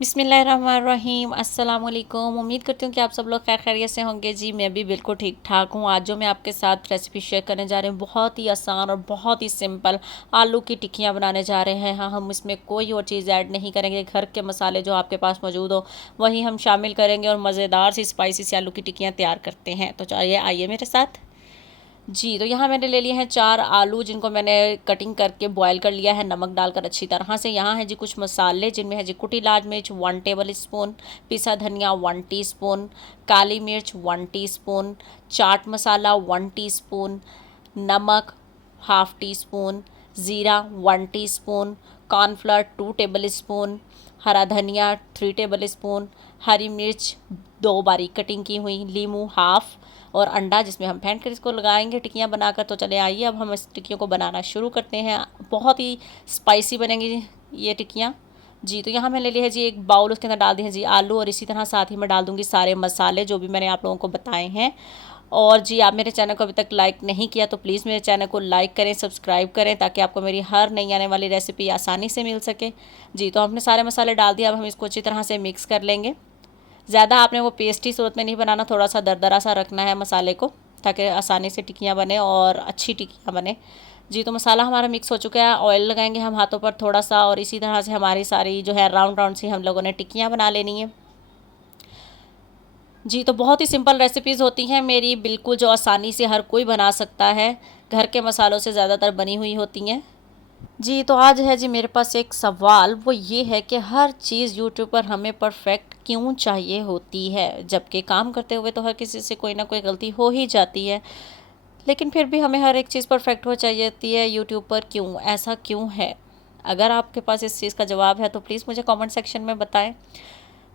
बिस्मिल्लाहिर्रहमानिर्रहीम अस्सलाम वालेकुम। उम्मीद करती हूँ कि आप सब लोग खैर खैरियत से होंगे। जी मैं भी बिल्कुल ठीक ठाक हूँ। आज जो मैं आपके साथ रेसिपी शेयर करने जा रही हूँ बहुत ही आसान और बहुत ही सिंपल आलू की टिक्कियाँ बनाने जा रहे हैं। हाँ, हम इसमें कोई और चीज़ ऐड नहीं करेंगे। घर के मसाले जो आपके पास मौजूद हो वही हम शामिल करेंगे और मज़ेदार सी स्पाइसी सी आलू की टिक्कियाँ तैयार करते हैं। तो चलिए आइए मेरे साथ। जी, तो यहाँ मैंने ले लिए हैं 4 आलू जिनको मैंने कटिंग करके बॉयल कर लिया है नमक डालकर अच्छी तरह से। यहाँ है जी कुछ मसाले जिनमें है जी कुटी लाल मिर्च 1 टेबल स्पून, पिसा धनिया 1 टीस्पून, काली मिर्च 1 टीस्पून, चाट मसाला 1 टीस्पून, नमक हाफ़ टी स्पून, ज़ीरा 1 टीस्पून, कॉर्नफ्लोर 2 टेबल स्पून, हरा धनिया 3 टेबल स्पून, हरी मिर्च 2 बारीक कटिंग की हुई, लीमू हाफ़ और अंडा जिसमें हम फेंट कर इसको लगाएंगे टिक्कियाँ बनाकर। तो चले आइए अब हम इस टिक्कियों को बनाना शुरू करते हैं। बहुत ही स्पाइसी बनेंगी ये टिक्कियाँ। जी, तो यहाँ मैंने ले लिया है जी एक बाउल, उसके अंदर डाल दिए हैं जी आलू और इसी तरह साथ ही मैं डाल दूँगी सारे मसाले जो भी मैंने आप लोगों को बताए हैं। और जी, आप मेरे चैनल को अभी तक लाइक नहीं किया तो प्लीज़ मेरे चैनल को लाइक करें, सब्सक्राइब करें ताकि आपको मेरी हर नई आने वाली रेसिपी आसानी से मिल सके। जी, तो हमने सारे मसाले डाल दिया। अब हम इसको अच्छी तरह से मिक्स कर लेंगे। ज़्यादा आपने वो पेस्टी सूरत में नहीं बनाना, थोड़ा सा दरदरा सा रखना है मसाले को ताकि आसानी से टिक्कियाँ बने और अच्छी टिक्कियाँ बने। जी, तो मसाला हमारा मिक्स हो चुका है। ऑयल लगाएंगे हम हाथों पर थोड़ा सा और इसी तरह से हमारी सारी जो है राउंड राउंड सी हम लोगों ने टिक्कियाँ बना लेनी है। जी, तो बहुत ही सिंपल रेसिपीज़ होती हैं मेरी, बिल्कुल जो आसानी से हर कोई बना सकता है। घर के मसालों से ज़्यादातर बनी हुई होती हैं। जी, तो आज है जी मेरे पास एक सवाल, वो ये है कि हर चीज़ यूट्यूब पर हमें परफेक्ट क्यों चाहिए होती है? जबकि काम करते हुए तो हर किसी से कोई ना कोई गलती हो ही जाती है, लेकिन फिर भी हमें हर एक चीज़ परफेक्ट हो चाहिए होती है यूट्यूब पर, क्यों? ऐसा क्यों है? अगर आपके पास इस चीज़ का जवाब है तो प्लीज़ मुझे कमेंट सेक्शन में बताएं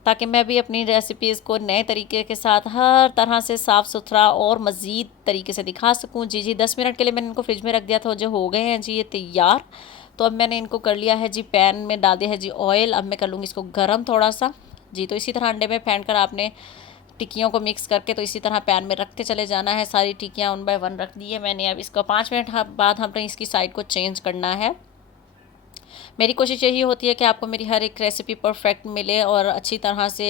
ताकि मैं भी अपनी रेसिपीज़ को नए तरीके के साथ हर तरह से साफ़ सुथरा और मज़ीद तरीके से दिखा सकूं। जी जी, 10 मिनट के लिए मैंने इनको फ्रिज में रख दिया था, जो हो गए हैं जी ये तैयार। तो अब मैंने इनको कर लिया है जी, पैन में डाल दिया है जी ऑयल। अब मैं कर लूँगी इसको गर्म थोड़ा सा। जी, तो इसी तरह अंडे में फेंट कर आपने टिक्कियों को मिक्स करके तो इसी तरह पैन में रखते चले जाना है। सारी टिक्कियाँ 1 बाय 1 रख दी है मैंने। अब इसको 5 मिनट बाद हमने इसकी साइड को चेंज करना है। मेरी कोशिश यही होती है कि आपको मेरी हर एक रेसिपी परफेक्ट मिले और अच्छी तरह से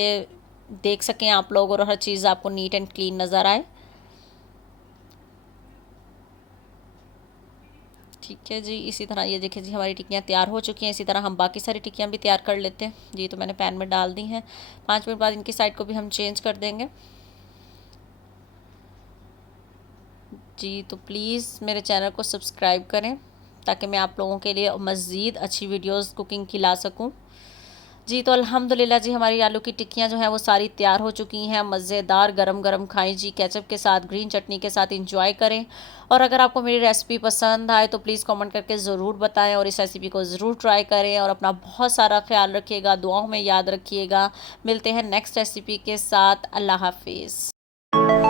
देख सकें आप लोग और हर चीज़ आपको नीट एंड क्लीन नज़र आए। ठीक है जी, इसी तरह ये देखिए जी हमारी टिक्कियाँ तैयार हो चुकी हैं। इसी तरह हम बाकी सारी टिक्कियाँ भी तैयार कर लेते हैं। जी, तो मैंने पैन में डाल दी हैं। 5 मिनट बाद इनकी साइड को भी हम चेंज कर देंगे। जी, तो प्लीज़ मेरे चैनल को सब्सक्राइब करें ताकि मैं आप लोगों के लिए मज़ीद अच्छी वीडियोस कुकिंग की ला सकूं। जी, तो अल्हम्दुलिल्लाह जी हमारी आलू की टिक्कियाँ जो हैं वो सारी तैयार हो चुकी हैं। मज़ेदार गरम गरम खाएं जी, केचप के साथ, ग्रीन चटनी के साथ इंजॉय करें। और अगर आपको मेरी रेसिपी पसंद आए तो प्लीज़ कमेंट करके ज़रूर बताएं और इस रेसिपी को ज़रूर ट्राई करें और अपना बहुत सारा ख्याल रखिएगा, दुआओं में याद रखिएगा। मिलते हैं नेक्स्ट रेसिपी के साथ। अल्लाह हाफिज़।